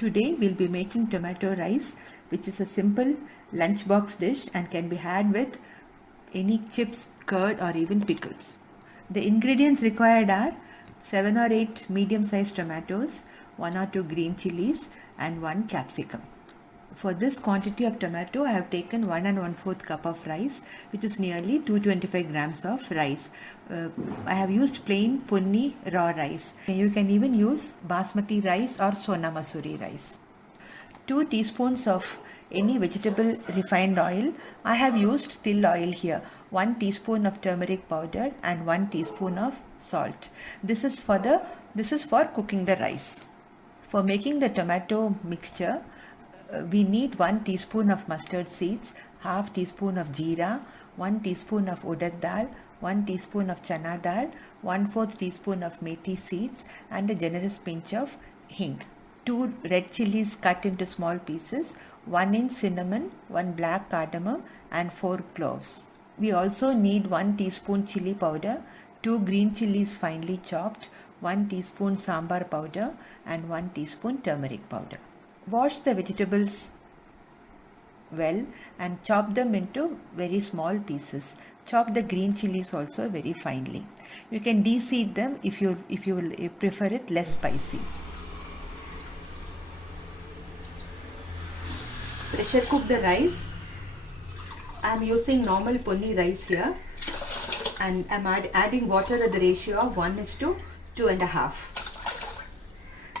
Today we'll be making tomato rice, which is a simple lunchbox dish and can be had with any chips, curd or even pickles. The ingredients required are 7 or 8 medium-sized tomatoes, 1 or 2 green chilies and 1 capsicum. For this quantity of tomato, I have taken 1 and 1/4 cup of rice, which is nearly 225 grams of rice. I have used plain ponni raw rice. You can even use basmati rice or sona masuri rice. 2 teaspoons of any vegetable refined oil. I have used till oil here. 1 teaspoon of turmeric powder and 1 teaspoon of salt. This is for cooking the rice. For making the tomato mixture, we need 1 teaspoon of mustard seeds, half teaspoon of jeera, 1 teaspoon of urad dal, 1 teaspoon of chana dal, 1/4 teaspoon of methi seeds and a generous pinch of hing. 2 red chilies cut into small pieces, 1 inch cinnamon, 1 black cardamom and 4 cloves. We also need 1 teaspoon chili powder, 2 green chilies finely chopped, 1 teaspoon sambar powder and 1 teaspoon turmeric powder. Wash the vegetables well and chop them into very small pieces. Chop the green chilies also very finely. You can de-seed them if you prefer it less spicy. Pressure cook the rice. I am using normal ponni rice here and I am adding water at the ratio of 1:2.5.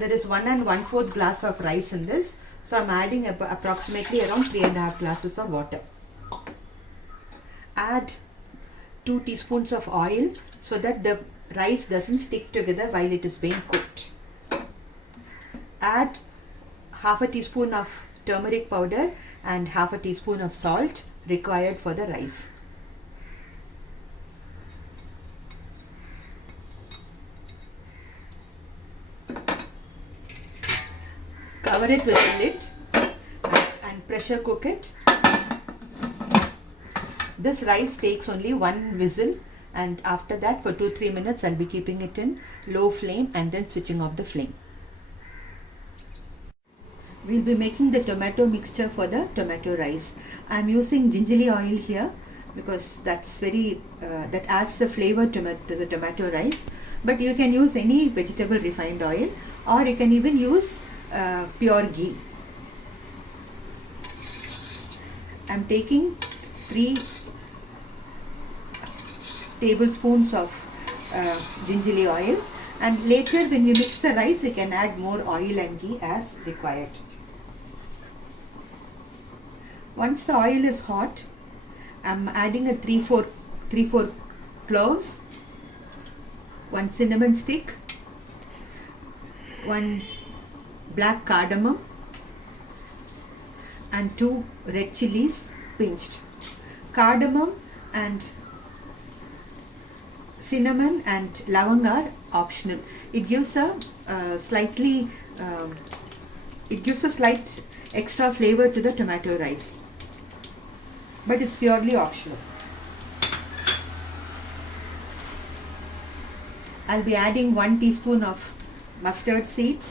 There is 1 and 1/4 glass of rice in this, so I am adding approximately around 3.5 glasses of water. Add 2 teaspoons of oil so that the rice doesn't stick together while it is being cooked. Add half a teaspoon of turmeric powder and half a teaspoon of salt required for the rice. Cover it with a lid and pressure cook it. This rice takes only 1 whistle and after that for 2-3 minutes I'll be keeping it in low flame and then switching off the flame. We'll be making the tomato mixture for the tomato rice. I'm using gingerly oil here because that's that adds the flavor to the tomato rice, but you can use any vegetable refined oil or you can even use pure ghee. I'm taking 3 tablespoons of gingerly oil, and later when you mix the rice you can add more oil and ghee as required. Once the oil is hot, I'm adding a 3-4 cloves, 1 cinnamon stick, 1 black cardamom and 2 red chilies pinched. Cardamom and cinnamon and lavang are optional. It gives a slight extra flavor to the tomato rice, but it's purely optional. I'll be adding 1 teaspoon of mustard seeds,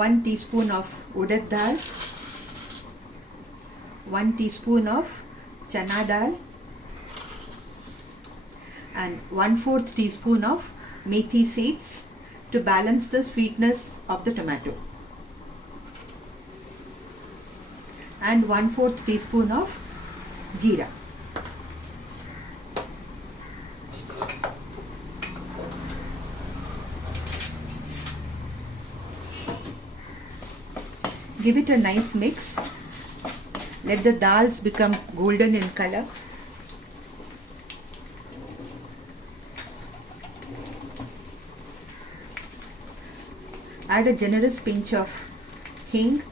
1 teaspoon of urad dal, 1 teaspoon of chana dal and 1/4 teaspoon of methi seeds to balance the sweetness of the tomato, and 1/4 teaspoon of jeera. Give it a nice mix. Let the dals become golden in color. Add a generous pinch of hing.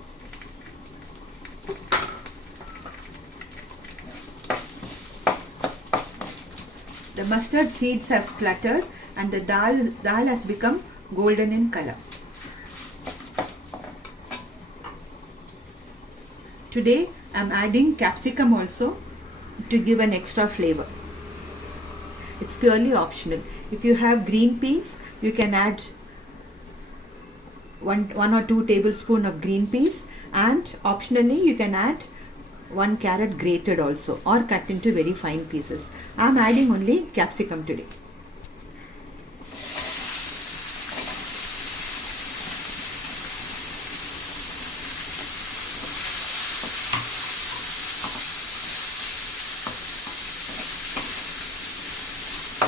The mustard seeds have spluttered and the dal has become golden in color. Today I am adding capsicum also to give an extra flavor. It's purely optional. If you have green peas, you can add one or two tablespoons of green peas, and optionally you can add 1 carrot grated also, or cut into very fine pieces. I am adding only capsicum today.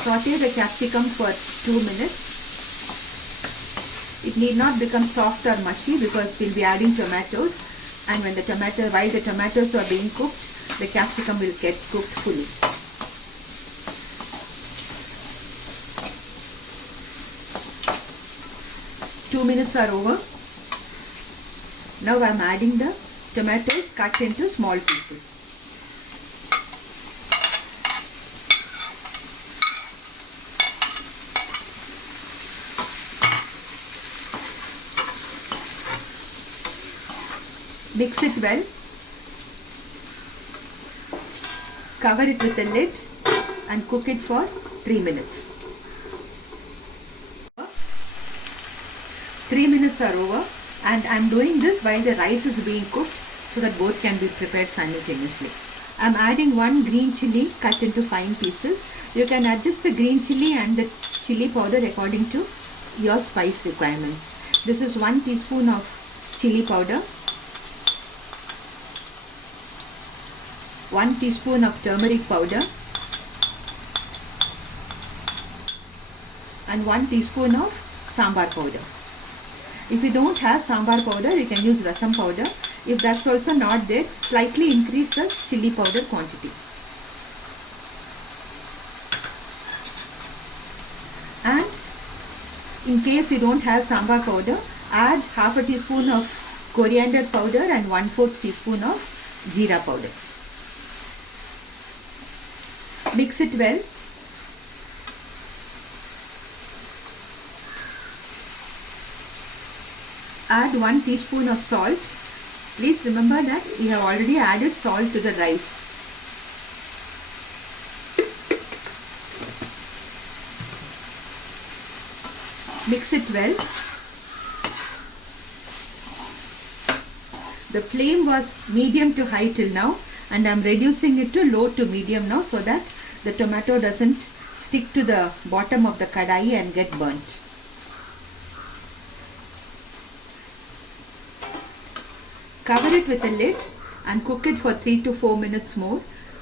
Saute the capsicum for 2 minutes. It need not become soft or mushy because we'll be adding tomatoes, and while the tomatoes are being cooked, the capsicum will get cooked fully. Two minutes are over. Now I am adding the tomatoes cut into small pieces. Mix it well. Cover it with a lid and cook it for 3 minutes. 3 minutes are over, and I am doing this while the rice is being cooked so that both can be prepared simultaneously. I am adding 1 green chili cut into fine pieces. You can adjust the green chili and the chili powder according to your spice requirements. This is 1 teaspoon of chili powder, 1 teaspoon of turmeric powder, and 1 teaspoon of sambar powder. If you don't have sambar powder, you can use rasam powder. If that's also not there, slightly increase the chili powder quantity. And in case you don't have sambar powder, add half a teaspoon of coriander powder and 1/4 teaspoon of jeera powder. Mix it well. Add 1 teaspoon of salt. Please remember that we have already added salt to the rice. Mix it well. The flame was medium to high till now, and I am reducing it to low to medium now so that the tomato doesn't stick to the bottom of the kadai and get burnt. Cover it with a lid and cook it for 3 to 4 minutes more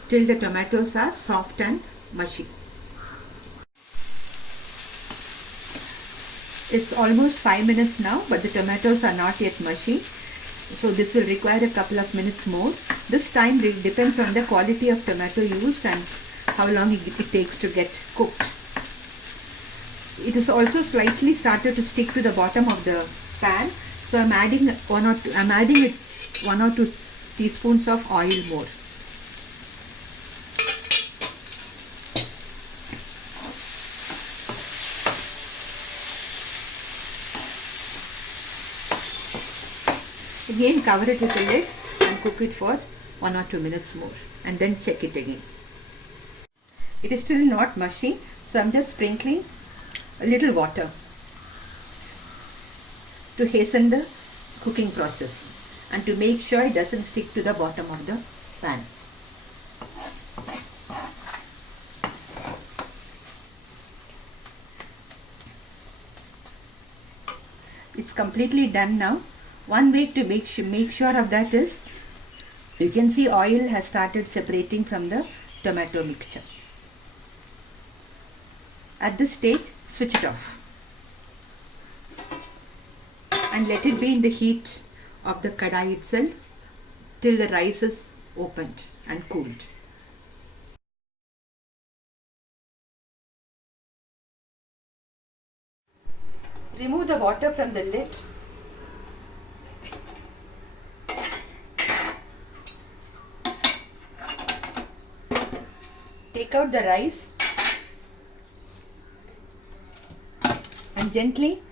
till the tomatoes are soft and mushy. It's almost 5 minutes now, but the tomatoes are not yet mushy. So this will require a couple of minutes more. This time depends on the quality of tomato used and how long it takes to get cooked. It is also slightly started to stick to the bottom of the pan, so I'm adding 1 or 2 teaspoons of oil more. Again, cover it with a lid and cook it for 1 or 2 minutes more, and then check it again. It is still not mushy, so I'm just sprinkling a little water to hasten the cooking process and to make sure it doesn't stick to the bottom of the pan. It's completely done now. One way to make sure of that is, you can see oil has started separating from the tomato mixture. At this stage, switch it off and let it be in the heat of the kadai itself till the rice is opened and cooled. Remove the water from the lid. Take out the rice and gently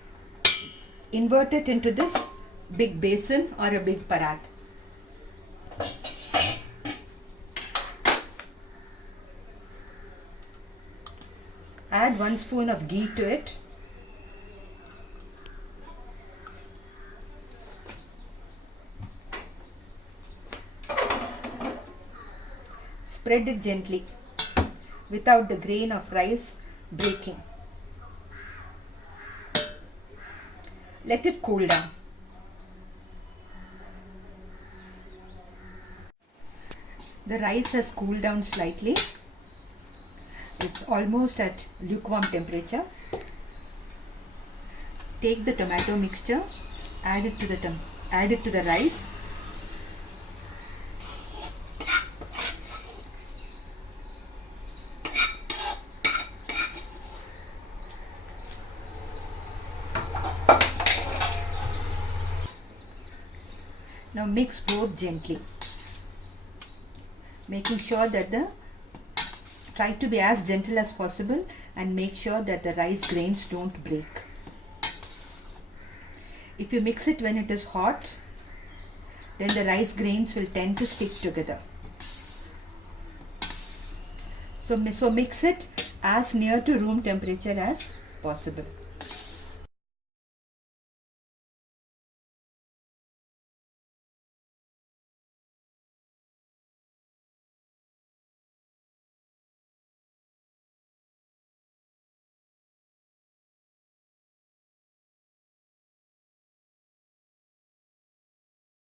invert it into this big basin or a big parat. Add 1 spoon of ghee to it spread it gently without the grain of rice breaking. Let it cool down. The rice has cooled down slightly. It's almost at lukewarm temperature. Take the tomato mixture, add it to the rice. Now mix both gently, making sure that try to be as gentle as possible and make sure that the rice grains don't break. If you mix it when it is hot, then the rice grains will tend to stick together. So mix it as near to room temperature as possible.